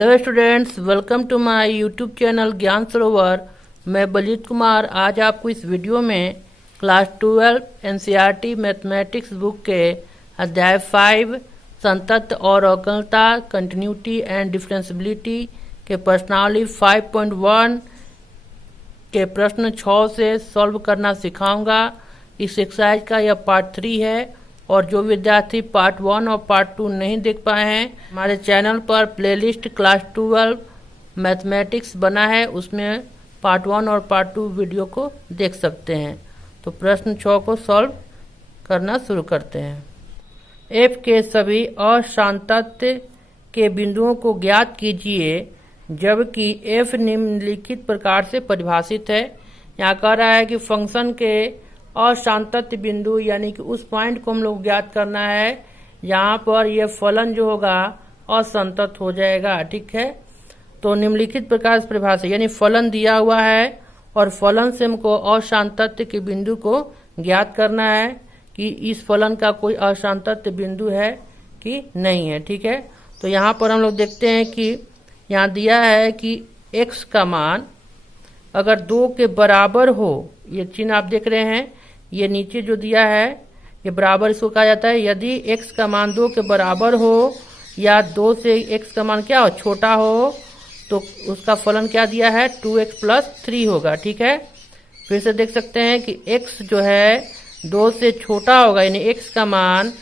Hello students, welcome to my YouTube channel Gyan Sarovar. मैं बलजीत कुमार आज आपको इस वीडियो में क्लास 12 एनसीईआरटी मैथमेटिक्स बुक के अध्याय 5 संतत और अवकलता कंटिन्यूटी एंड डिफरेंशियबिलिटी के प्रश्नावली 5.1 के प्रश्न 6 से सॉल्व करना सिखाऊंगा। इस एक्सरसाइज का यह पार्ट 3 है और जो विद्यार्थी पार्ट 1 और पार्ट 2 नहीं देख पाए हैं, हमारे चैनल पर प्लेलिस्ट क्लास 12 मैथमेटिक्स बना है, उसमें पार्ट 1 और पार्ट 2 वीडियो को देख सकते हैं। तो प्रश्न 6 को सॉल्व करना शुरू करते हैं। एफ के सभी अशांतत्य के बिंदुओं को ज्ञात कीजिए जबकि एफ निम्नलिखित प्रकार से परिभाषित है। यहाँ कह रहा है कि फंक्शन के अशांतत्य बिंदु यानी कि उस पॉइंट को हम लोग ज्ञात करना है यहाँ पर यह फलन जो होगा असंतत हो जाएगा। ठीक है, तो निम्नलिखित प्रकार से परिभाषित यानी फलन दिया हुआ है और फलन से हमको अशांतत्य के बिंदु को ज्ञात करना है कि इस फलन का कोई अशांतत्य बिंदु है कि नहीं है। ठीक है, तो यहाँ पर हम लोग देखते हैं कि यहाँ दिया है कि x का मान अगर 2 के बराबर हो, ये चिन्ह आप देख रहे हैं, ये नीचे जो दिया है ये बराबर इसको कहा जाता है। यदि x का मान 2 के बराबर हो या 2 से x का मान क्या हो, छोटा हो, तो उसका फलन क्या दिया है 2x + 3 होगा। ठीक है, फिर से देख सकते हैं कि x जो है 2 से छोटा होगा, यानी x का मान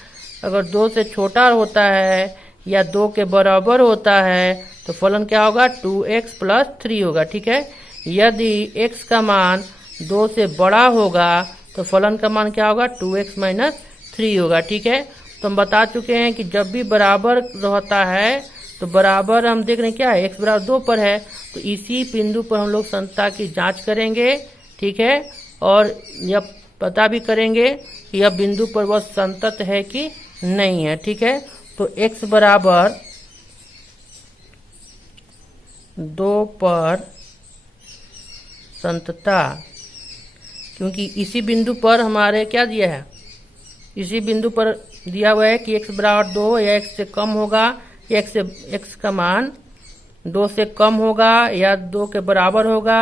अगर 2 से छोटा होता है या 2 के बराबर होता है तो फलन क्या होगा 2x + 3 होगा। ठीक है, यदि x का मान 2 से बड़ा होगा तो फलन का मान क्या होगा 2x - 3 होगा। ठीक है, तो हम बता चुके हैं कि जब भी बराबर रहता है तो बराबर हम देख रहे हैं क्या है x = 2 पर है, तो इसी बिंदु पर हम लोग संतता की जांच करेंगे। ठीक है, और यह पता भी करेंगे कि यह बिंदु पर वह संतत है कि नहीं है। ठीक है, तो x = 2 पर संतता, क्योंकि इसी बिंदु पर हमारे क्या दिया है, इसी बिंदु पर दिया हुआ है कि x = 2 या x से कम होगा या x का मान 2 से कम होगा या 2 के बराबर होगा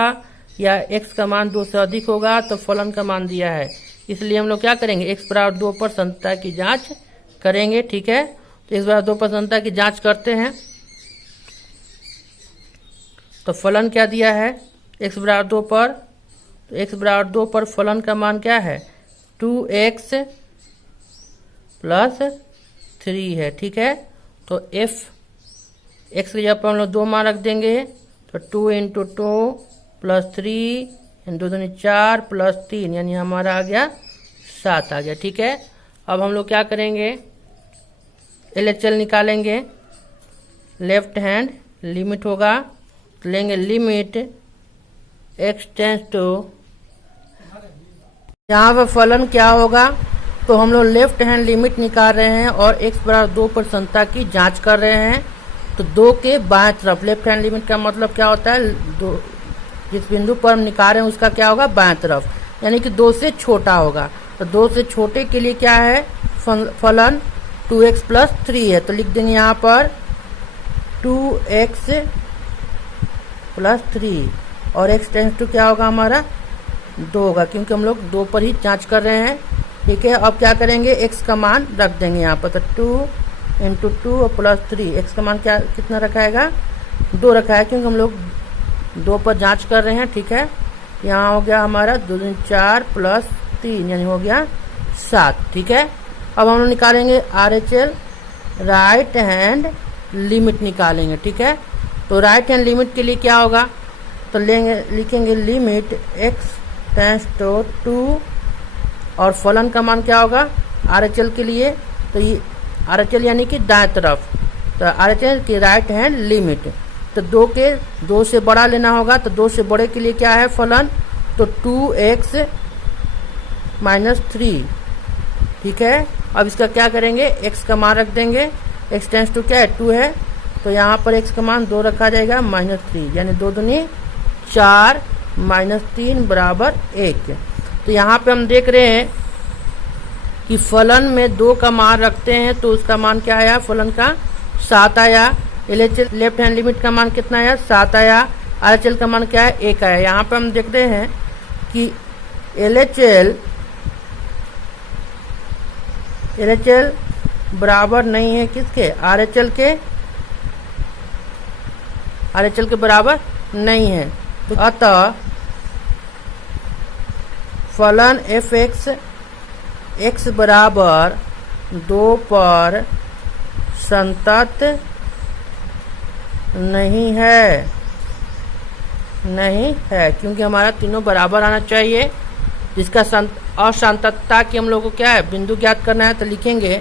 या x का मान 2 से अधिक होगा तो फलन का मान दिया है। इसलिए हम लोग क्या करेंगे x = 2 पर संतता की जांच करेंगे। ठीक है, तो x = 2 पर संतता की जांच करते हैं तो फलन क्या दिया है x = 2 पर, तो x = 2 पर फलन का मान क्या है 2x + 3 है। ठीक है, तो f x के जगह पर हम लोग 2 मान रख देंगे, तो 2 × 2 + 3 2 दूनी 4 + 3 यानी हमारा आ गया 7 आ गया। ठीक है, अब हम लोग क्या करेंगे LHL निकालेंगे। लेफ्ट हैंड लिमिट होगा, तो लेंगे लिमिट x टेंस टू, यहाँ पर फलन क्या होगा, तो हम लोग लेफ्ट हैंड लिमिट निकाल रहे हैं और x = 2 पर संतता की जांच कर रहे हैं। तो 2 के बाएं तरफ लेफ्ट हैंड लिमिट का मतलब क्या होता है, जिस बिंदु पर हम निकाल रहे हैं उसका क्या होगा बाएं तरफ, यानी कि 2 से छोटा होगा। तो 2 से छोटे के लिए क्या है फलन 2x + 3 है, तो लिख देंगे यहाँ पर 2x + 3 और x टेंस टू क्या होगा हमारा 2 होगा, क्योंकि हम लोग 2 पर ही जांच कर रहे हैं। ठीक है, अब क्या करेंगे x का मान रख देंगे यहाँ पर, तो 2 × 2 और +3 x का मान क्या कितना रखाएगा 2 रखा है, क्योंकि हम लोग 2 पर जांच कर रहे हैं। ठीक है, यहाँ हो गया हमारा 2 दूनी 4 + 3 यानी हो गया 7। ठीक है, अब हम लोग निकालेंगे RHL राइट हैंड लिमिट निकालेंगे। ठीक है, तो राइट हैंड लिमिट के लिए क्या होगा, तो लिखेंगे लिमिट x टेंस टू 2 और फलन का मान क्या होगा RHL के लिए, तो ये RHL यानी कि दाएं तरफ, तो RHL की राइट हैंड लिमिट, तो 2 से बड़ा लेना होगा, तो 2 से बड़े के लिए क्या है फलन, तो 2x - 3। ठीक है, अब इसका क्या करेंगे x का मान रख देंगे, x टेंस टू क्या है 2 है, तो यहाँ पर x का मान 2 रखा जाएगा -3 यानी 2 दूनी 4 -3 = 1। तो यहाँ पे हम देख रहे हैं कि फलन में 2 का मान रखते हैं तो उसका मान क्या आया फलन का 7 आया, LHL लेफ्ट हैंड लिमिट का मान कितना आया, 7 आया। RHL का मान क्या है, 1 आया। यहाँ पर हम देख रहे हैं कि LHL बराबर नहीं है किसके, RHL के बराबर नहीं है। तो अतः फलन fx x बराबर 2 पर संतत नहीं है, क्योंकि हमारा तीनों बराबर आना चाहिए। जिसका असंततता की हम लोग को क्या है, बिंदु ज्ञात करना है। तो लिखेंगे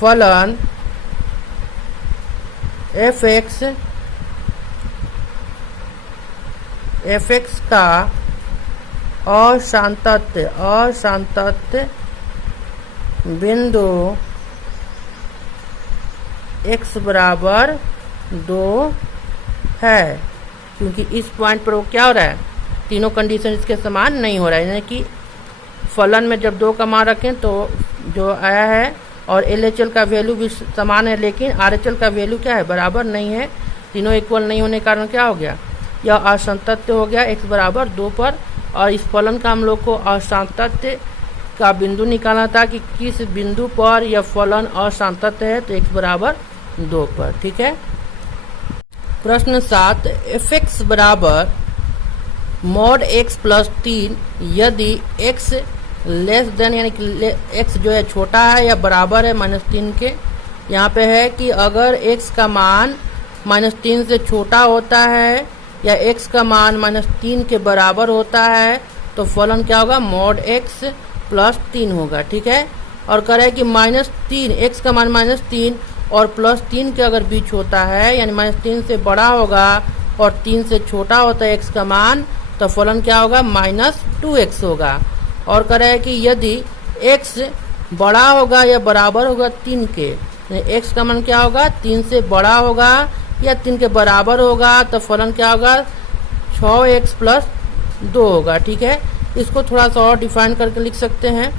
फलन fx का असांतत्य बिंदु x बराबर 2 है, क्योंकि इस पॉइंट पर वो क्या हो रहा है, तीनों कंडीशन इसके समान नहीं हो रहा है। यानी कि फलन में जब 2 का मान रखें तो जो आया है, और LHL का वैल्यू भी समान है, लेकिन RHL का वैल्यू क्या है, बराबर नहीं है। तीनों इक्वल नहीं होने के कारण क्या हो गया, यह असंतत्य हो गया x बराबर 2 पर। और इस फलन का हम लोग को असंतत्य का बिंदु निकालना था कि किस बिंदु पर यह फलन असंतत्य है, तो x बराबर 2 पर। ठीक है। प्रश्न 7, fx बराबर mod x प्लस 3 यदि x लेस देन, यानी कि x जो है छोटा है या बराबर है -3 के। यहाँ पे है कि अगर x का मान -3 से छोटा होता है या x का मान -3 के बराबर होता है तो फलन क्या होगा, mod x प्लस 3 होगा। ठीक है। और कह रहा है कि -3, x का मान -3 और +3 के अगर बीच होता है, यानी -3 से बड़ा होगा और 3 से छोटा होता है x का मान, तो फलन क्या होगा, -2x होगा। और कह रहा है कि यदि x बड़ा होगा या बराबर होगा 3 के, x का मान क्या होगा, 3 से बड़ा होगा या 3 के बराबर होगा, तो फलन क्या होगा, 6x प्लस 2 होगा। ठीक है। इसको थोड़ा सा और डिफाइन करके लिख सकते हैं।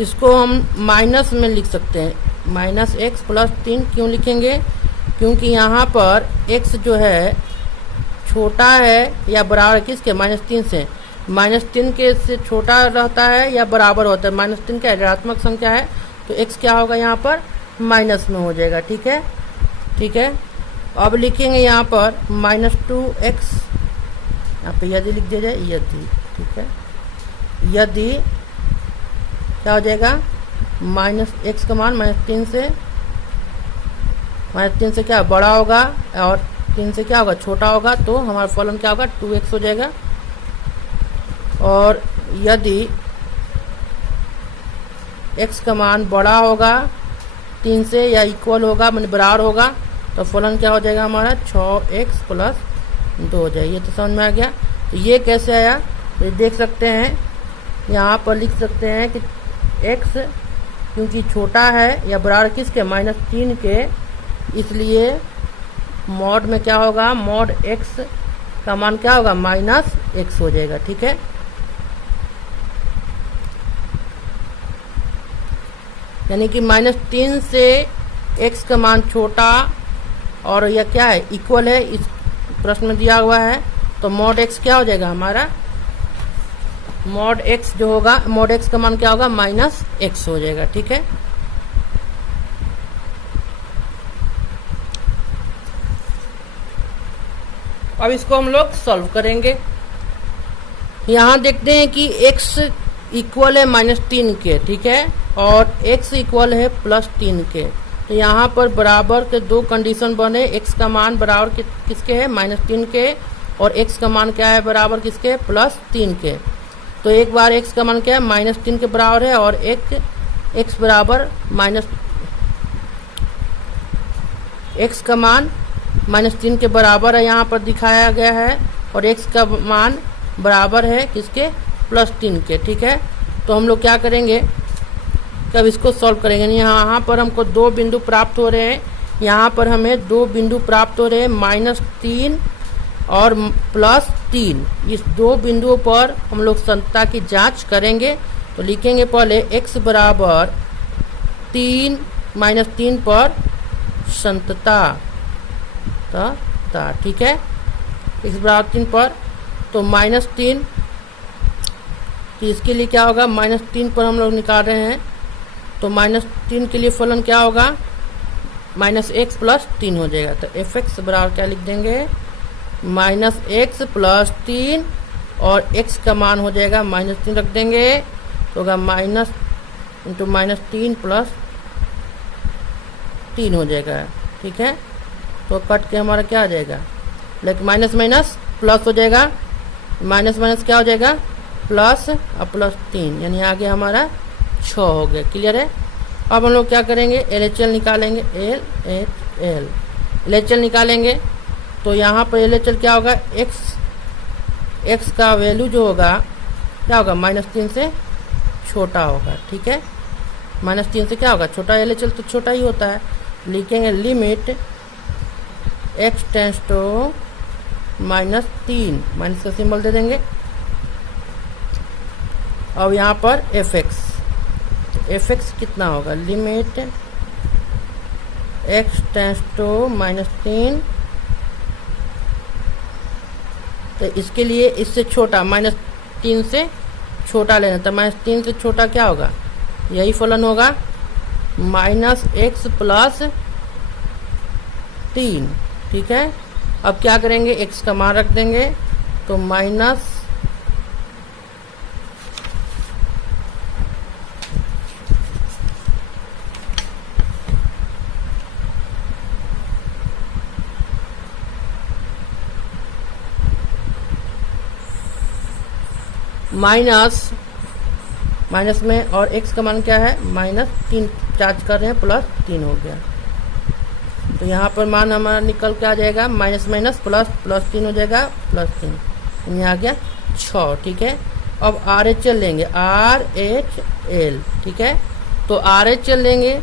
इसको हम माइनस में लिख सकते हैं, -x प्लस 3। क्यों लिखेंगे, क्योंकि यहाँ पर x जो है छोटा है या बराबर किसके, -3 से। -3 के से छोटा रहता है या बराबर होता है, -3 क्या ऋणात्मक संख्या है, तो x क्या होगा, यहाँ पर माइनस में हो जाएगा। ठीक है। ठीक है। अब लिखेंगे यहाँ पर -2x, यहाँ पे यदि लिख दिया जाए, यदि। ठीक है। यदि क्या हो जाएगा, -x का मान -3 से क्या बड़ा होगा और 3 से क्या होगा, छोटा होगा, तो हमारा फलन क्या होगा, 2x हो जाएगा। और यदि x का मान बड़ा होगा 3 से या इक्वल होगा, मतलब बराबर होगा, तो फलन क्या हो जाएगा हमारा, 6x प्लस 2 हो जाएगा। ये तो समझ में आ गया। तो ये कैसे आया, तो देख सकते हैं, यहाँ पर लिख सकते हैं कि x क्योंकि छोटा है या बराबर किसके, -3 के, इसलिए मॉड में क्या होगा, मॉड x का मान क्या होगा, -x हो जाएगा। ठीक है। यानी कि -3 से x का मान छोटा और यह क्या है, इक्वल है, इस प्रश्न में दिया हुआ है। तो मॉड x क्या हो जाएगा हमारा, मॉड x जो होगा, मॉड x का मान क्या होगा, -x हो जाएगा। ठीक है। अब इसको हम लोग सॉल्व करेंगे। यहाँ देखते हैं कि x इक्वल है -3 के। ठीक है। और x इक्वल है +3 के। तो यहाँ पर बराबर के 2 कंडीशन बने, x का मान बराबर किसके है, -3 के, और x का मान क्या है, बराबर किसके, +3 के। तो एक बार x का मान क्या है, -3 के बराबर है, और एक x बराबर x का मान -3 के बराबर है, यहाँ पर दिखाया गया है, और x का मान बराबर है किसके, +3 के। ठीक है। तो हम लोग क्या करेंगे, कब इसको सॉल्व करेंगे। यहाँ पर हमको 2 बिंदु प्राप्त हो रहे हैं, यहाँ पर हमें 2 बिंदु प्राप्त हो रहे हैं, -3 और प्लस 3, इस दो बिंदुओं पर हम लोग संतता की जांच करेंगे। तो लिखेंगे पहले x बराबर 3 -3 पर संतता, ठीक है, x बराबर 3 पर। तो -3, तो इसके लिए क्या होगा, -3 पर हम लोग निकाल रहे हैं, तो -3 के लिए फलन क्या होगा, -x + 3 हो जाएगा। तो fx बराबर क्या लिख देंगे, -x + 3, और x का मान हो जाएगा -3 रख देंगे, तो होगा माइनस इंटू -3 + 3 हो जाएगा, ठीक है। तो कट के हमारा क्या आ जाएगा, लेकिन माइनस माइनस प्लस हो जाएगा, माइनस माइनस क्या हो जाएगा, प्लस और +3, यानी आगे हमारा 6 हो गया। क्लियर है। अब हम लोग क्या करेंगे, LHL निकालेंगे, LHL निकालेंगे। तो यहाँ पर LHL क्या होगा, x का वैल्यू जो होगा क्या होगा, -3 से छोटा होगा, ठीक है। -3 से क्या होगा, छोटा, LHL तो छोटा ही होता है। लिखेंगे limit x tends to -3, minus का सिंबल दे देंगे। अब यहाँ पर fx कितना होगा, लिमिट x टेंड्स टू -3, तो इसके लिए इससे छोटा, -3 से छोटा लेना, तो -3 से छोटा क्या होगा, यही फलन होगा, -x + 3, ठीक है। अब क्या करेंगे, x का मान रख देंगे, तो माइनस माइनस में, और x का मान क्या है, -3 चार्ज कर रहे हैं, +3 हो गया। तो यहाँ पर मान हमारा निकल के आ जाएगा, माइनस माइनस प्लस 3 हो जाएगा, +3, यहाँ आ गया 6, ठीक है। अब RHL लेंगे, RHL, ठीक है। तो RHL लेंगे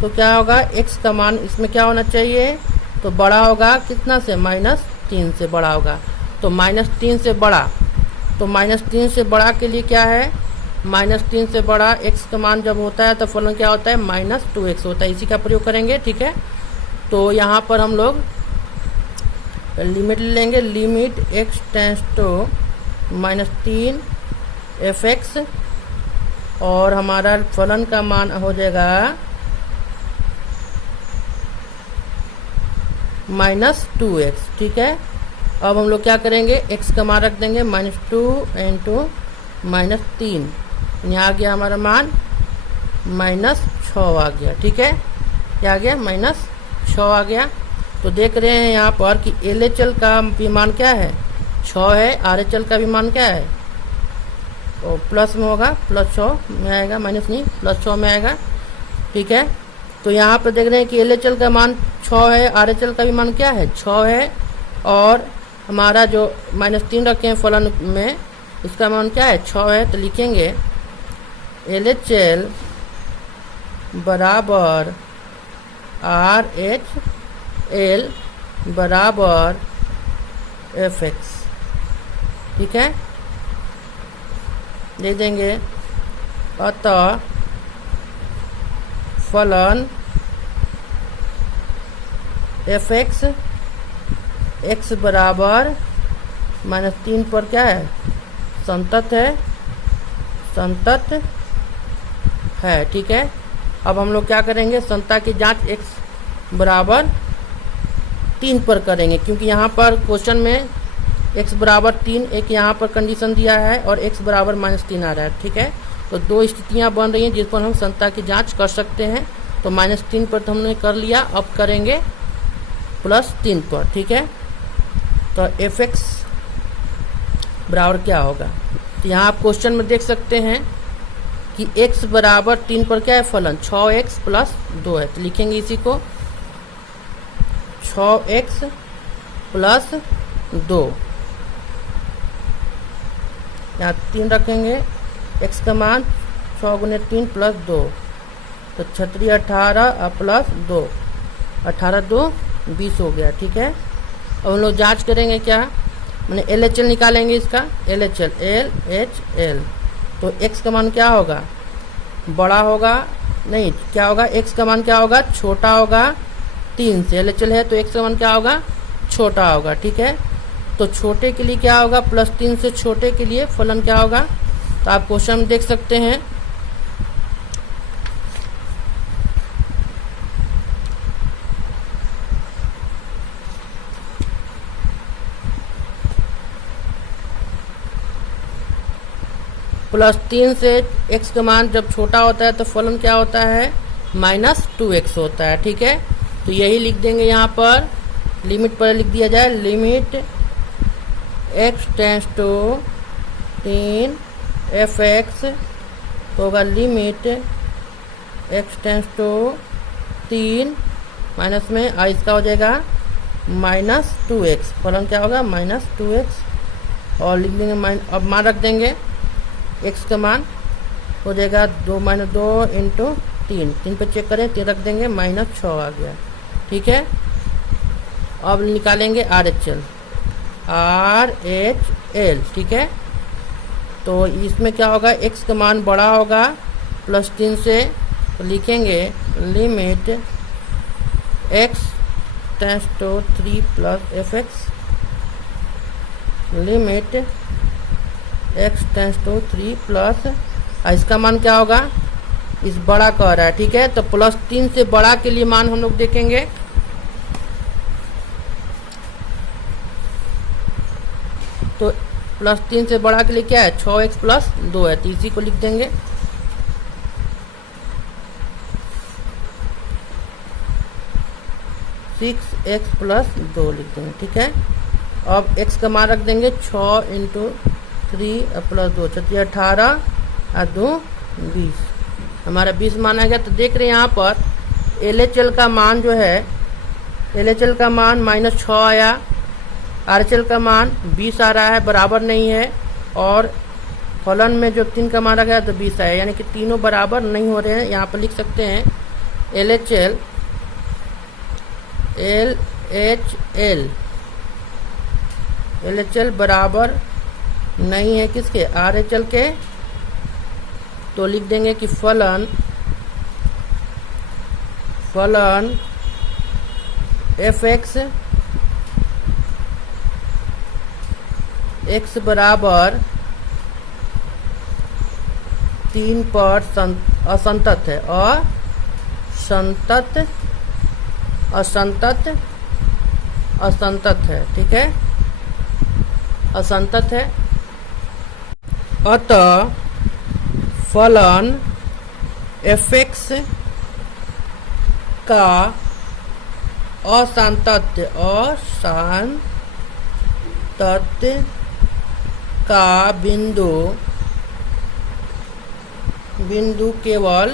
तो क्या होगा, x का मान इसमें क्या होना चाहिए, तो बड़ा होगा, कितना से, -3 से बड़ा होगा। तो -3 से बड़ा, तो -3 से बड़ा के लिए क्या है, -3 से बड़ा x का मान जब होता है तो फलन क्या होता है, -2x होता है। इसी का प्रयोग करेंगे, ठीक है। तो यहाँ पर हम लोग लिमिट ले लेंगे, limit x tends to -3 fx, और हमारा फलन का मान हो जाएगा -2x, ठीक है। अब हम लोग क्या करेंगे, x का मान रख देंगे, -2 × -3, यहाँ आ गया हमारा मान -6 आ गया, ठीक है। क्या आ गया, -6 आ गया। तो देख रहे हैं यहाँ पर कि LHL का भी मान क्या है, 6 है, RHL का भी मान क्या है, तो प्लस में होगा, +6 में आएगा, माइनस नहीं, +6 में आएगा, ठीक है। तो यहाँ पर देख रहे हैं कि LHL का मान 6 है, RHL का भी मान क्या है, 6 है, और हमारा जो -3 रखे हैं फलन में, उसका मान क्या है, 6 है। तो लिखेंगे LHL बराबर RHL बराबर fx, ठीक है, दे देंगे। अतः फलन fx x बराबर -3 पर क्या है, संतत है, ठीक है। अब हम लोग क्या करेंगे, संतता की जांच x बराबर 3 पर करेंगे, क्योंकि यहाँ पर क्वेश्चन में x बराबर 3 एक यहाँ पर कंडीशन दिया है, और x बराबर -3 आ रहा है, ठीक है। तो दो स्थितियाँ बन रही हैं जिस पर हम संतता की जांच कर सकते हैं। तो -3 पर तो हमने कर लिया, अब करेंगे +3 पर, ठीक है। तो fx बराबर क्या होगा, तो यहाँ आप क्वेश्चन में देख सकते हैं कि x बराबर 3 पर क्या है फलन, 6x + 2 है। तो लिखेंगे इसी को 6x + 2, यहाँ 3 रखेंगे, x का मान 6 × 3 + 2, तो 36 18 + 2, 18 2 20 हो गया, ठीक है। अब हम लोग जांच करेंगे क्या, मैंने LHL निकालेंगे इसका, LHL LHL, तो x का मान क्या होगा, बड़ा होगा, नहीं क्या होगा, x का मान क्या होगा, छोटा होगा 3 से, LHL है तो x का मान क्या होगा, छोटा होगा। ठीक है, तो छोटे के लिए क्या होगा, +3 से छोटे के लिए फलन क्या होगा, तो आप क्वेश्चन में देख सकते हैं। +3 से x का मान जब छोटा होता है तो फलन क्या होता है, -2x होता है। ठीक है, तो यही लिख देंगे यहाँ पर, लिमिट पर लिख दिया जाए, limit x tends to 3 fx, तो होगा limit x tends to 3 minus में इसका हो जाएगा -2x, फलन क्या होगा, -2x, और लिख देंगे अब मान रख देंगे, x का मान हो जाएगा 2 - 2 × 3 पे चेक करें, 3 रख देंगे, -6 आ गया। ठीक है, अब निकालेंगे RHL, ठीक है, तो इसमें क्या होगा, x का मान बड़ा होगा +3 से, तो लिखेंगे limit x tends to 3 + fx, limit x tends to 3 plus, इसका मान क्या होगा, इस बड़ा कह रहा है। ठीक है, तो +3 से बड़ा के लिए मान हम लोग देखेंगे, तो +3 से बड़ा के लिए क्या है, 6x + 2 है, तो इसी को लिख देंगे, (6x + 2) लिख देंगे। ठीक है, अब x का मान रख देंगे 6 × 3 + 2, 18 और 2 20, हमारा 20 मान आ गया। तो देख रहे हैं यहाँ पर LHL का मान जो है, LHL का मान -6 आया, RHL का मान 20 आ रहा है, बराबर नहीं है, और फलन में जो 3 का मान रखा है तो 20 आया, यानी कि तीनों बराबर नहीं हो रहे हैं। यहाँ पर लिख सकते हैं LHL बराबर नहीं है किसके, RHL के, तो लिख देंगे कि फलन fx x बराबर 3 पर असंतत है, असंतत है। ठीक है, असंतत है, अतः फलन fx का असांतत्य का बिंदु केवल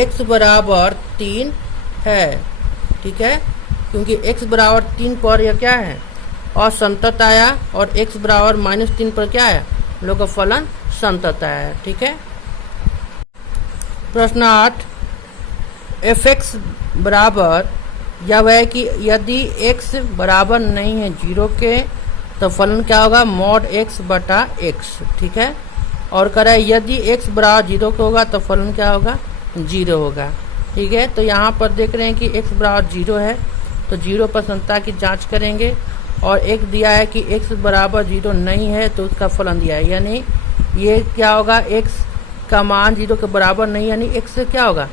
x बराबर 3 है। ठीक है, क्योंकि x बराबर 3 पर यह क्या है, असंतत आया, और x बराबर -3 पर क्या है, हम लोग का फलन संतत आया है। ठीक है, प्रश्न 8, fx बराबर, यह है कि यदि x बराबर नहीं है 0 के तो फलन क्या होगा, mod x बटा x। ठीक है, और कह रहा है यदि x बराबर 0 के होगा तो फलन क्या होगा, 0 होगा। ठीक है, तो यहाँ पर देख रहे हैं कि x बराबर 0 है, तो 0 पर संतता की जांच करेंगे, और एक दिया है कि x बराबर 0 नहीं है तो उसका फलन दिया है, यानी ये क्या होगा, x का मान 0 के बराबर नहीं, यानी x से क्या होगा,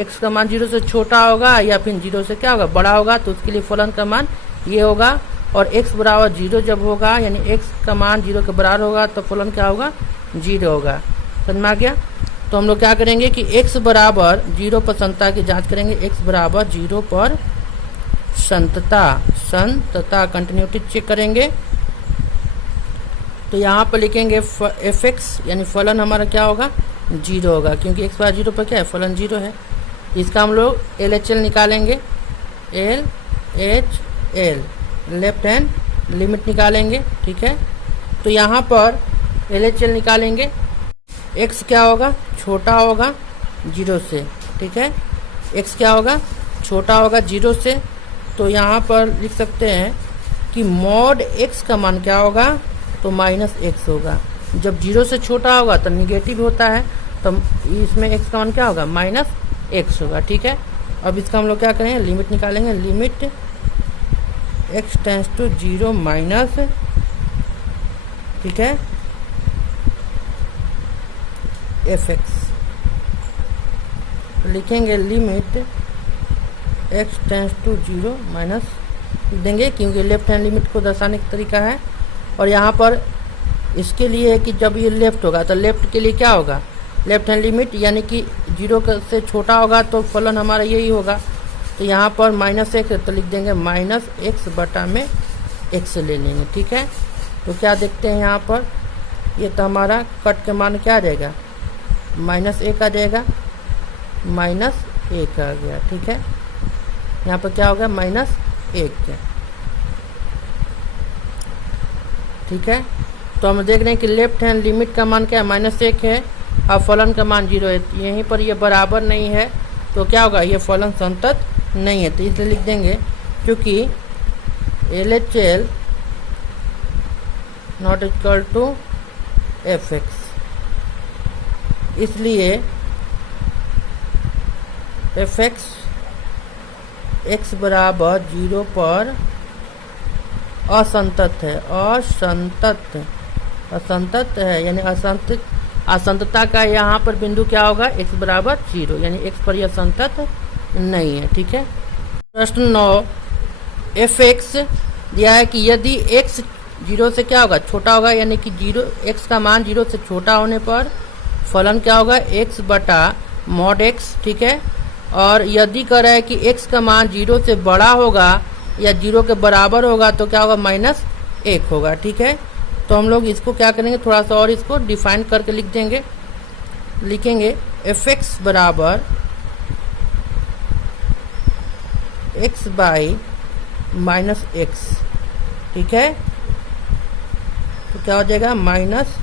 x का मान 0 से छोटा होगा या फिर 0 से क्या होगा, बड़ा होगा, तो उसके लिए फलन का मान ये होगा। और x बराबर 0 जब होगा, यानी x का मान 0 के बराबर होगा, तो फलन क्या होगा, 0 होगा। समझ में आ गया। तो हम लोग क्या करेंगे कि x बराबर 0 पर संतता की जांच करेंगे, x बराबर 0 पर संतता कंटिन्यूटी चेक करेंगे। तो यहाँ पर लिखेंगे fx, यानी फलन हमारा क्या होगा, 0 होगा, क्योंकि x बराबर 0 पर क्या है, फलन 0 है। इसका हम लोग LHL निकालेंगे, LHL लेफ्ट हैंड लिमिट निकालेंगे। ठीक है, तो यहाँ पर LHL निकालेंगे, x क्या होगा, छोटा होगा 0 से। ठीक है, x क्या होगा, छोटा होगा 0 से, तो यहाँ पर लिख सकते हैं कि मॉड x का मान क्या होगा, तो -x होगा। जब 0 से छोटा होगा तो निगेटिव होता है, तो इसमें x का मान क्या होगा, -x होगा। ठीक है, अब इसका हम लोग क्या करेंगे, लिमिट निकालेंगे। Limit x tends to 0 minus, ठीक है, fx। लिखेंगे limit x tends to 0 minus देंगे, क्योंकि लेफ्ट हैंड लिमिट को दर्शाने का तरीका है। और यहाँ पर इसके लिए है कि जब ये लेफ्ट होगा तो लेफ्ट के लिए क्या होगा, लेफ्ट हैंड लिमिट यानी कि 0 से छोटा होगा तो फलन हमारा यही होगा। तो यहाँ पर -x तो लिख देंगे -x बटा में x ले लेंगे। ठीक है, तो क्या देखते हैं यहाँ पर, ये तो हमारा कट के मान क्या आ जाएगा, -1 आ जाएगा, -1 आ गया। ठीक है, यहाँ पर क्या होगा, -1। ठीक है, तो हम देख रहे हैं कि लेफ्ट हैंड लिमिट का मान क्या है, -1 है, और फलन का मान 0 है। यहीं पर ये बराबर नहीं है तो क्या होगा, ये फलन संतत नहीं है। तो इसलिए लिख देंगे क्योंकि LHL not equal to fx, इसलिए fx x बराबर 0 पर असंतत है। असंतत है यानी असंतता का यहाँ पर बिंदु क्या होगा, x बराबर 0, यानी x पर यह संतत नहीं है। ठीक है, प्रश्न 9, fx दिया है कि यदि x 0 से क्या होगा, छोटा होगा, यानी कि x का मान 0 से छोटा होने पर फलन क्या होगा, x बटा मॉड x। ठीक है, और यदि कह रहा है कि x का मान 0 से बड़ा होगा या 0 के बराबर होगा तो क्या होगा, -1 होगा। ठीक है, तो हम लोग इसको क्या करेंगे, थोड़ा सा और इसको डिफाइन करके लिख देंगे। लिखेंगे fx बराबर x बाई -x। ठीक है, तो क्या हो जाएगा, माइनस,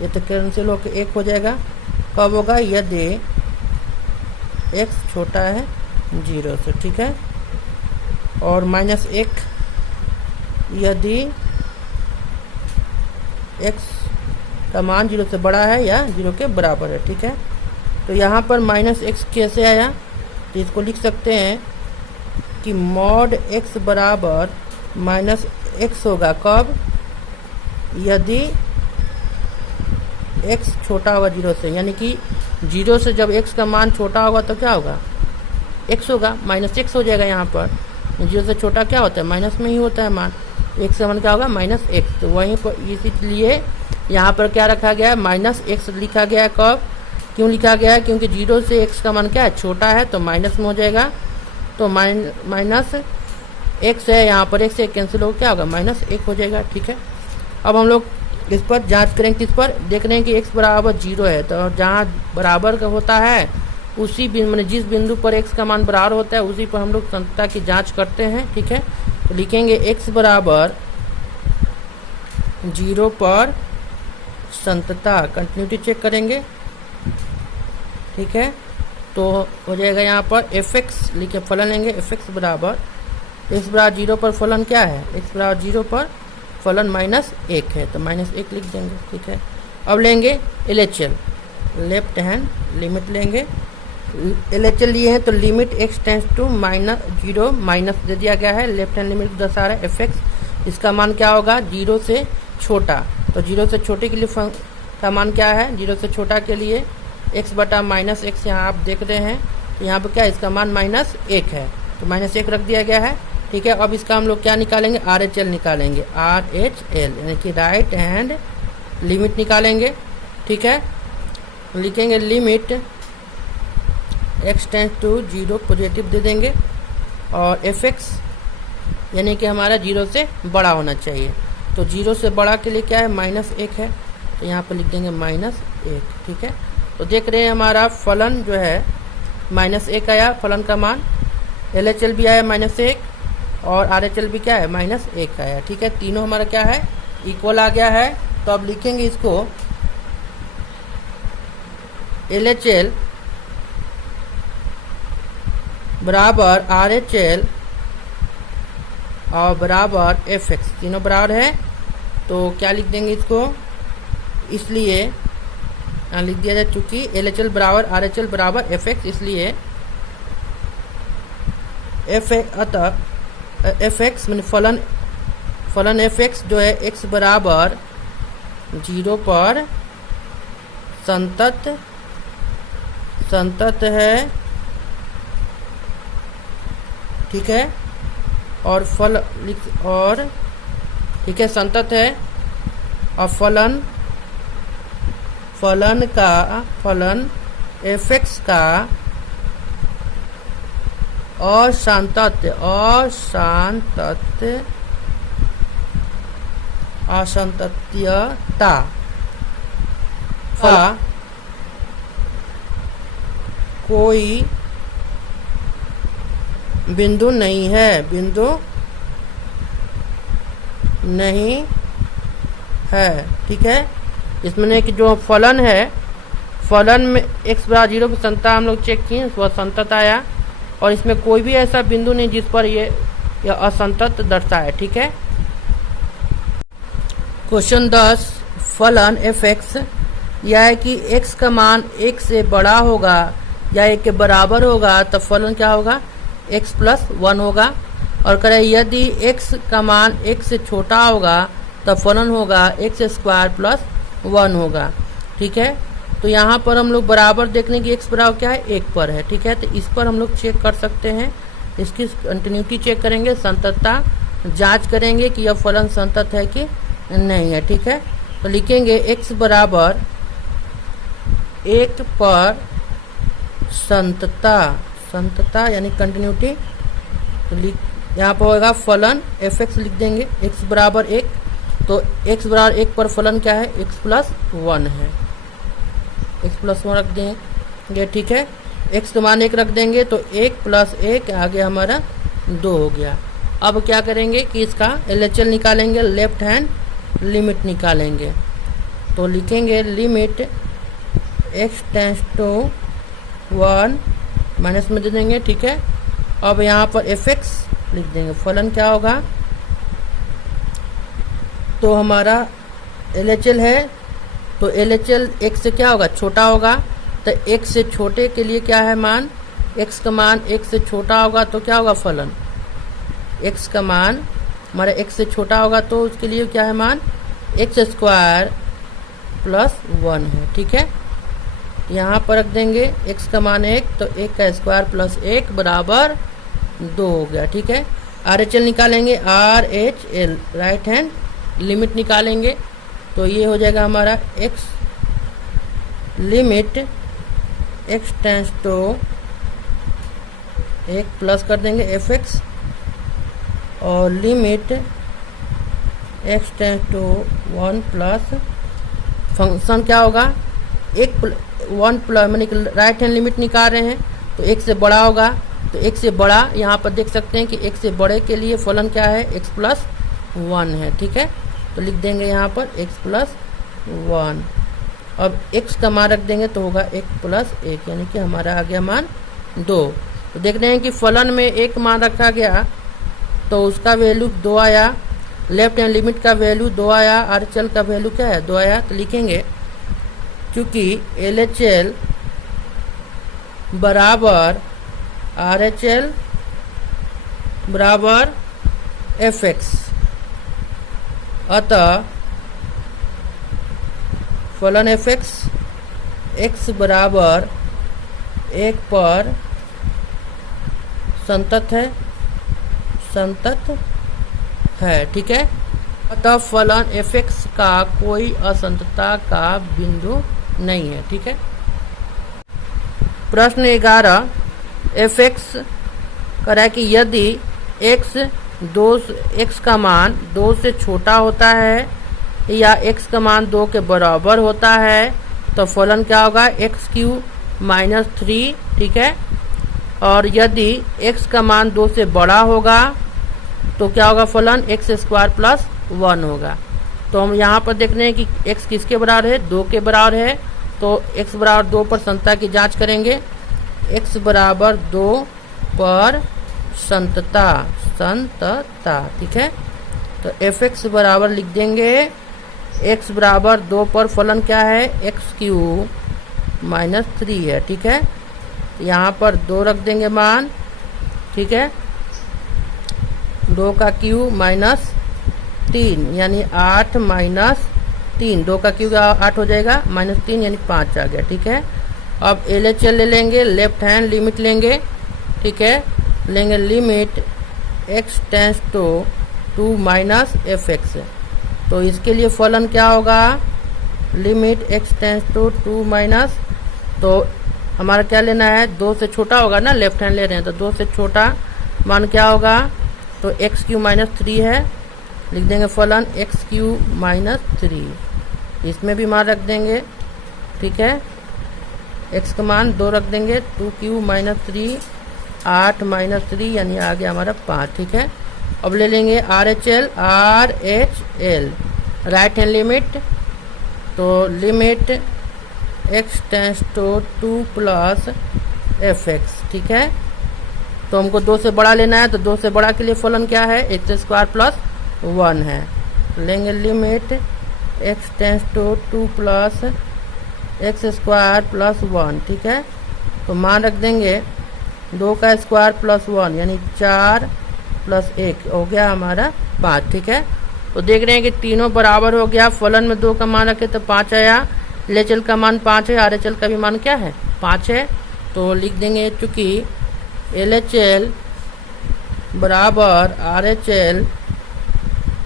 ये तो कैंसिल होकर 1 हो जाएगा। कब होगा, यदि x छोटा है 0 से। ठीक है, और -1 यदि x का मान 0 से बड़ा है या 0 के बराबर है। ठीक है, तो यहाँ पर -x कैसे आया, तो इसको लिख सकते हैं कि मॉड x बराबर -x होगा। कब, यदि x छोटा होगा 0 से, यानी कि 0 से जब x का मान छोटा होगा तो क्या होगा, x होगा, -x हो जाएगा। यहाँ पर 0 से छोटा क्या होता है, माइनस में ही होता है मान, x का मान क्या होगा, -x। तो वहीं पर इसलिए यहाँ पर क्या रखा गया है, -x लिखा गया है। कब, क्यों लिखा गया है, क्योंकि 0 से x का मान क्या है, छोटा है, तो माइनस में हो जाएगा। तो -x है, यहाँ पर x से कैंसिल हो क्या होगा, -1 हो जाएगा। ठीक है, अब हम लोग इस पर जांच करेंगे, किस पर, देख रहे हैं कि x बराबर 0 है, तो जहाँ बराबर का होता है उसी बिंदु, जिस बिंदु पर x का मान बराबर होता है उसी पर हम लोग संतता की जांच करते हैं। ठीक है, तो लिखेंगे x बराबर 0 पर संतता, कंटिन्यूटी चेक करेंगे। ठीक है, तो हो जाएगा यहाँ पर fx, लिखे फलन लेंगे, fx बराबर x बराबर 0 पर फलन क्या है, x बराबर 0 पर फलन -1 है, तो -1 लिख देंगे। ठीक है, अब लेंगे LHL, लेफ्ट हैंड लिमिट लेंगे। LHL लिए हैं तो limit x tends to -0 minus दे दिया गया है, लेफ्ट हैंड लिमिट दर्शा रहा है fx। इसका मान क्या होगा, 0 से छोटा, तो 0 से छोटे के लिए का मान क्या है, 0 से छोटा के लिए x बटा -x यहाँ आप देख रहे हैं, तो यहाँ पर क्या है, इसका मान -1 है, तो -1 रख दिया गया है। ठीक है, अब इसका हम लोग क्या निकालेंगे, RHL निकालेंगे, RHL यानी कि राइट हैंड लिमिट निकालेंगे। ठीक है, लिखेंगे limit x tends to 0 positive दे देंगे, और fx यानी कि हमारा 0 से बड़ा होना चाहिए, तो 0 से बड़ा के लिए क्या है, -1 है, तो यहाँ पर लिख देंगे -1। ठीक है, तो देख रहे हैं हमारा फलन जो है -1 आया, फलन का मान, LHL भी आया -1 और RHL भी क्या है, -1 आया। ठीक है, तीनों हमारा क्या है, इक्वल आ गया है। तो अब लिखेंगे इसको LHL बराबर RHL और बराबर fx, तीनों बराबर है। तो क्या लिख देंगे इसको, इसलिए यहाँ लिख दिया जाए चूंकि LHL बराबर RHL बराबर fx, इसलिए अतः fx मैंने फलन fx जो है x बराबर 0 पर संतत है, ठीक है, और ठीक है संतत है, और फलन fx का असांतत्यता का कोई बिंदु नहीं है, ठीक है। इसमें कि जो फलन है, फलन में x बराबर 0 पर संतत हम लोग चेक किए, वह संतत आया, और इसमें कोई भी ऐसा बिंदु नहीं जिस पर यह असंतत दर्शाए, ठीक है। क्वेश्चन 10, फलन fx यह है कि x का मान 1 से बड़ा होगा या 1 के बराबर होगा, तब फलन क्या होगा, x प्लस 1 होगा। और करें यदि x का मान 1 से छोटा होगा तब फलन होगा x स्क्वायर प्लस 1 होगा, ठीक है। तो यहाँ पर हम लोग बराबर देखने की x बराबर क्या है, 1 पर है, ठीक है। तो इस पर हम लोग चेक कर सकते हैं, इसकी कंटिन्यूटी चेक करेंगे, संततता जांच करेंगे कि यह फलन संतत है कि नहीं है, ठीक है। तो लिखेंगे x बराबर 1 पर संततता यानी कंटिन्यूटी, तो यहाँ पर होगा फलन fx लिख देंगे x बराबर 1, तो x बराबर 1 पर फलन क्या है, x प्लस 1 है, x प्लस 1 रख देंगे, ठीक है। x का मान 1 रख देंगे तो 1 प्लस 1 आगे हमारा 2 हो गया। अब क्या करेंगे कि इसका LHL निकालेंगे, लेफ्ट हैंड लिमिट निकालेंगे, तो लिखेंगे limit x tends to 1 minus में दे देंगे, ठीक है। अब यहाँ पर fx लिख देंगे, फलन क्या होगा, तो हमारा LHL है, तो LHL x से क्या होगा, छोटा होगा, तो x से छोटे के लिए क्या है मान, x का मान 1 से छोटा होगा तो क्या होगा फलन, x का मान हमारा 1 से छोटा होगा तो उसके लिए क्या है मान, x स्क्वायर प्लस 1 है, ठीक है। यहाँ पर रख देंगे x का मान 1, तो 1 का स्क्वायर प्लस 1 बराबर 2 हो गया, ठीक है। RHL निकालेंगे, RHL राइट हैंड लिमिट निकालेंगे, तो ये हो जाएगा हमारा x limit x tends to 1 plus कर देंगे fx, और limit x tends to 1 plus function क्या होगा, 1 प्लस मैंने राइट हैंड लिमिट निकाल रहे हैं तो 1 से बड़ा होगा, तो 1 से बड़ा यहाँ पर देख सकते हैं कि 1 से बड़े के लिए फलन क्या है, x प्लस 1 है, ठीक है। तो लिख देंगे यहाँ पर x प्लस 1, अब x का मान रख देंगे तो होगा 1 प्लस 1, यानी कि हमारा आ गया मान 2। तो देख रहे हैं कि फलन में 1 मान रखा गया तो उसका वैल्यू 2 आया, लेफ्ट हैंड लिमिट का वैल्यू 2 आया, RHL का वैल्यू क्या है, 2 आया। तो लिखेंगे क्योंकि LHL बराबर RHL बराबर fx, अतः फलन fx x बराबर 1 पर संतत है, ठीक है। अतः फलन fx का कोई असंततता का बिंदु नहीं है, ठीक है। प्रश्न 11, fx करा कि यदि x का मान 2 से छोटा होता है या x का मान 2 के बराबर होता है तो फलन क्या होगा, x³ माइनस 3, ठीक है। और यदि x का मान 2 से बड़ा होगा तो क्या होगा फलन, x स्क्वायर प्लस 1 होगा। तो हम यहाँ पर देख रहे हैं कि x किसके बराबर है, 2 के बराबर है, तो x बराबर 2 पर संततता की जांच करेंगे, x बराबर 2 पर संतता, ठीक है। तो एफ एक्स बराबर लिख देंगे x बराबर 2 पर फलन क्या है, एक्स क्यू माइनस 3 है, ठीक है। यहाँ पर 2 रख देंगे मान, ठीक है। 2 का क्यू माइनस 3 यानी 8 माइनस 3, 2 का क्यू 8 हो जाएगा, माइनस 3 यानी 5 आ गया, ठीक है। अब LHL ले लेंगे, लेफ्ट हैंड लिमिट लेंगे, ठीक है। लेंगे limit x tends to 2 minus f x. तो इसके लिए फलन क्या होगा, limit x tends to 2 minus, तो हमारा क्या लेना है, 2 से छोटा होगा ना, लेफ्ट हैंड ले रहे हैं तो 2 से छोटा मान क्या होगा, तो एक्स क्यू माइनस 3 है, लिख देंगे फलन एक्स क्यू माइनस 3। इसमें भी मान रख देंगे, ठीक है। x का मान 2 रख देंगे, 2q माइनस 3, 8 माइनस 3 यानी आ गया हमारा 5, ठीक है। अब ले लेंगे RHL, राइट हैंड लिमिट, तो limit x tends to 2 plus f x, ठीक है। तो हमको 2 से बड़ा लेना है, तो 2 से बड़ा के लिए फलन क्या है, एक्स स्क्वायर प्लस 1 है। लेंगे limit x tends to 2 plus x square plus 1, ठीक है। तो मान रख देंगे 2 का स्क्वायर प्लस 1 यानी 4 प्लस 1 हो गया हमारा 5, ठीक है। तो देख रहे हैं कि तीनों बराबर हो गया, फलन में 2 का मान रखे तो 5 आया, LHL का मान 5 है, RHL का भी मान क्या है 5 है। तो लिख देंगे चूँकि LHL बराबर RHL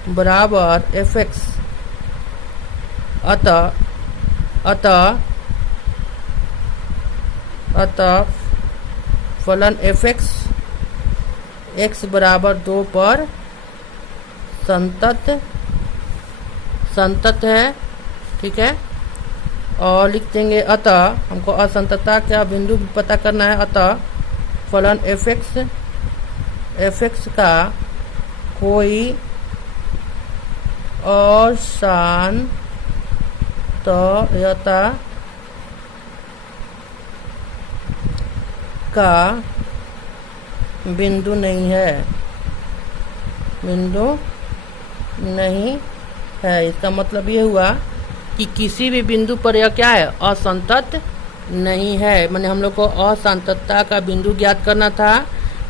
बराबर एफ एक्स, अतः फलन एफ एक्स x बराबर 2 पर संतत है, ठीक है। और लिख देंगे अतः हमको असंततता का बिंदु पता करना है, अतः फलन एफ एक्स का कोई अशांतता का बिंदु नहीं है, इसका मतलब ये हुआ कि किसी भी बिंदु पर यह क्या है, असंतत नहीं है। माने हम लोग को असंततता का बिंदु ज्ञात करना था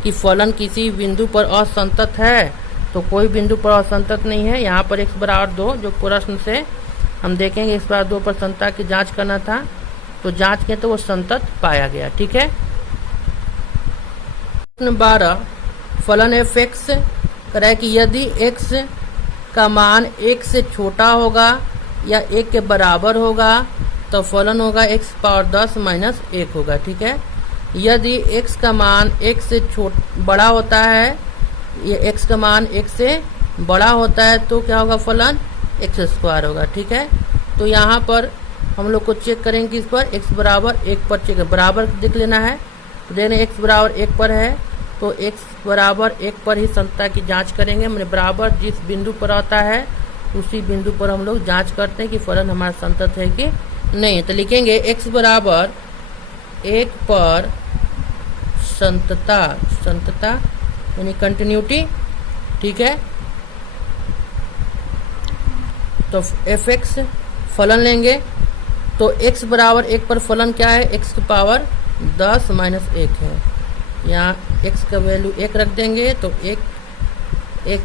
कि फलन किसी बिंदु पर असंतत है, तो कोई बिंदु पर असंतत नहीं है। यहाँ पर x बराबर 2 जो प्रश्न से हम देखेंगे x बराबर 2 पर संततता की जांच करना था, तो जांच के तो वो संतत पाया गया, ठीक है। 12 फलन एफ एक्स कह है कि यदि x का मान 1 से छोटा होगा या 1 के बराबर होगा तो फलन होगा x पावर 10 माइनस 1 होगा, ठीक है। यदि x का मान 1 से बड़ा होता है, ये x का मान 1 से बड़ा होता है तो क्या होगा, फलन एक्स स्क्वायर होगा, ठीक है। तो यहाँ पर हम लोग को चेक करेंगे कि इस पर x बराबर 1 पर चेक बराबर देख लेना है। तो देख रहे x बराबर 1 पर है, तो x बराबर 1 पर ही संततता की जांच करेंगे। मैंने बराबर जिस बिंदु पर आता है उसी बिंदु पर हम लोग जांच करते हैं कि फलन हमारा संतत है कि नहीं। तो लिखेंगे x बराबर 1 पर संततता यानी कंटिन्यूटी, ठीक है। तो एफ एक्स फलन लेंगे, तो x बराबर 1 पर फलन क्या है, x की पावर 10 माइनस 1 है। यहाँ x का वैल्यू 1 रख देंगे, तो 1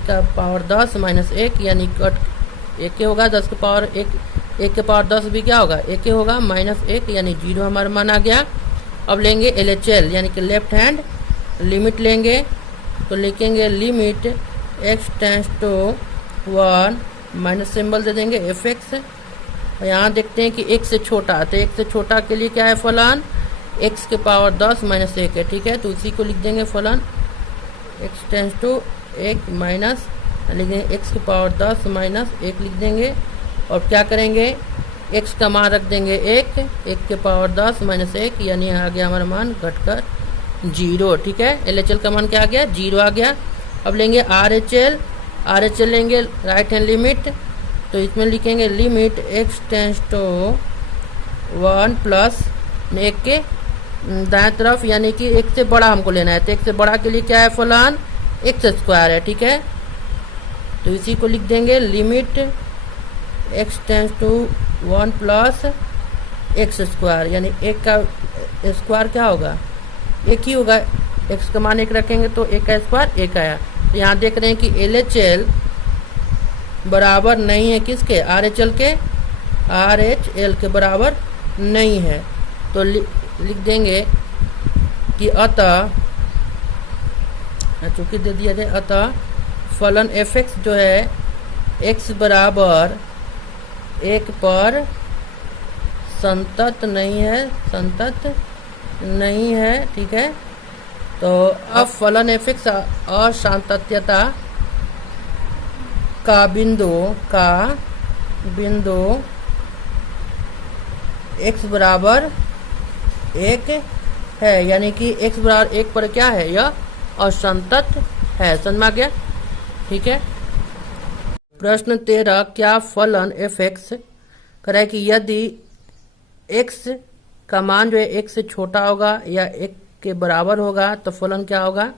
का पावर 10 माइनस 1 यानी कट 1 होगा, 10 की पावर 1 के पावर 10 भी क्या होगा 1 होगा, माइनस 1 यानी 0 हमारा मान आ गया। अब लेंगे LHL यानी कि लेफ्ट हैंड लिमिट लेंगे, तो लिखेंगे limit x tends to 1 minus symbol दे देंगे एफ एक्स। यहाँ देखते हैं कि 1 से छोटा, तो 1 से छोटा के लिए क्या है फलन, x के पावर 10 माइनस 1 है, ठीक है। तो उसी को लिख देंगे फलन x टेंस टू 1 माइनस लिख देंगे x की पावर 10 माइनस 1 लिख देंगे। और क्या करेंगे, x का मान रख देंगे 1 के पावर 10 माइनस 1 यानी आ गया हमारा मान घटकर 0, ठीक है। LHL का मान क्या आ गया, 0 आ गया। अब लेंगे RHL लेंगे राइट हैंड लिमिट, तो इसमें लिखेंगे limit x tends to 1 plus 1 के दाएं तरफ, यानी कि एक से बड़ा हमको लेना है। तो एक से बड़ा के लिए क्या है, फलन एक्स स्क्वायर है, ठीक है। तो इसी को लिख देंगे limit x tends to 1 plus x square, यानी एक का स्क्वायर क्या होगा, एक ही होगा। एक्स का मान एक रखेंगे तो एक का स्क्वायर एक आया। तो यहाँ देख रहे हैं कि LHL बराबर नहीं है किसके, RHL के, RHL के बराबर नहीं है। तो लिख देंगे कि अतः, चूंकि दे दिया जाए, अतः फलन fx जो है x बराबर 1 पर संतत नहीं है, संतत नहीं है, ठीक है। तो अब फलन fx असांतत्यता का बिंदु x बराबर 1 है, यानी कि x बराबर 1 पर क्या है, यह असंतत है। समझ में आ गया, ठीक है। प्रश्न 13, क्या फलन fx कह रहा है कि यदि x का मान जो है 1 से छोटा होगा या 1 के बराबर होगा तो फलन क्या होगा,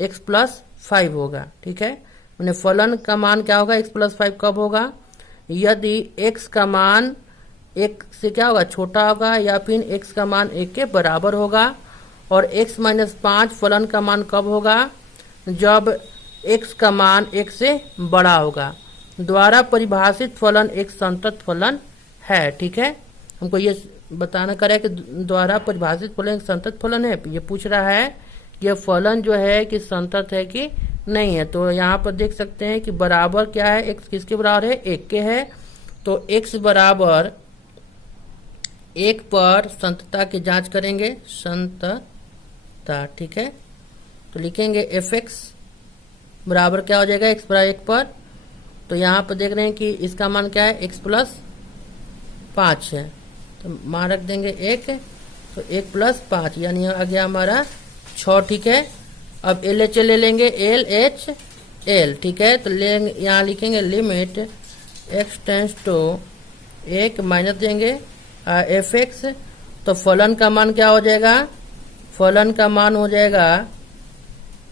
x प्लस 5 होगा, ठीक है। मैंने फलन का मान क्या होगा, x प्लस 5 कब होगा, यदि x का मान 1 से क्या होगा, छोटा होगा, या फिर x का मान 1 के बराबर होगा। और x माइनस 5 फलन का मान कब होगा, जब x का मान 1 से बड़ा होगा। द्वारा परिभाषित फलन एक संतत फलन है, ठीक है। हमको ये बताना करे कि द्वारा परिभाषित फलन एक संतत फलन है। ये पूछ रहा है कि यह फलन जो है कि संतत है कि नहीं है। तो यहाँ पर देख सकते हैं कि बराबर क्या है, x किसके बराबर है, 1 के है। तो x बराबर 1 पर संतता की जांच करेंगे, संतता, ठीक है। तो लिखेंगे fx बराबर क्या हो जाएगा, x बराबर 1 पर। तो यहाँ पर देख रहे हैं कि इसका मान क्या है, x प्लस 5 है। तो मान रख देंगे 1, तो 1 प्लस 5 यानी आ गया हमारा 6, ठीक है। अब LHL ले लेंगे, LHL, ठीक है। तो लेंगे, यहाँ लिखेंगे limit x tends to 1 minus देंगे fx। तो फलन का मान क्या हो जाएगा, फलन का मान हो जाएगा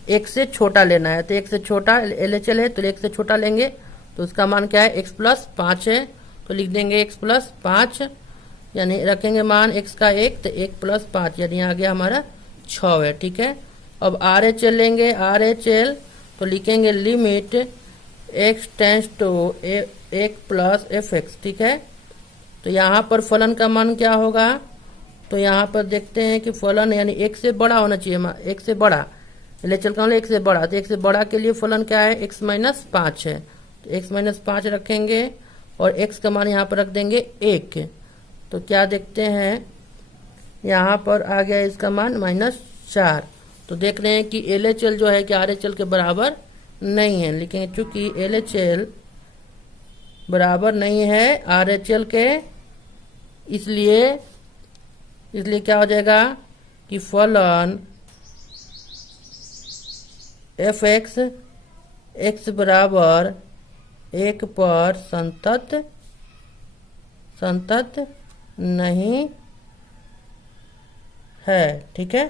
1 से छोटा लेना है। तो 1 से छोटा LHL है, तो 1 से छोटा लेंगे तो उसका मान क्या है, x प्लस 5 है। तो लिख देंगे x प्लस 5, यानी रखेंगे मान x का 1, तो 1 प्लस 5 यानी आ गया हमारा 6 है, ठीक है। अब RHL लेंगे, RHL, तो लिखेंगे limit x tends to 1 plus fx, ठीक है। तो यहाँ पर फलन का मान क्या होगा, तो यहाँ पर देखते हैं कि फलन यानी 1 से बड़ा होना चाहिए, 1 से बड़ा, LHL का 1 से बड़ा। तो 1 से बड़ा के लिए फलन क्या है, x माइनस 5 है। तो x माइनस 5 रखेंगे और x का मान यहाँ पर रख देंगे 1। तो क्या देखते हैं, यहाँ पर आ गया इसका मान -4। तो देख रहे हैं कि LHL जो है कि RHL के बराबर नहीं है। लेकिन चूंकि LHL बराबर नहीं है RHL के, इसलिए क्या हो जाएगा कि फलन fx x बराबर 1 पर संतत नहीं है, ठीक है।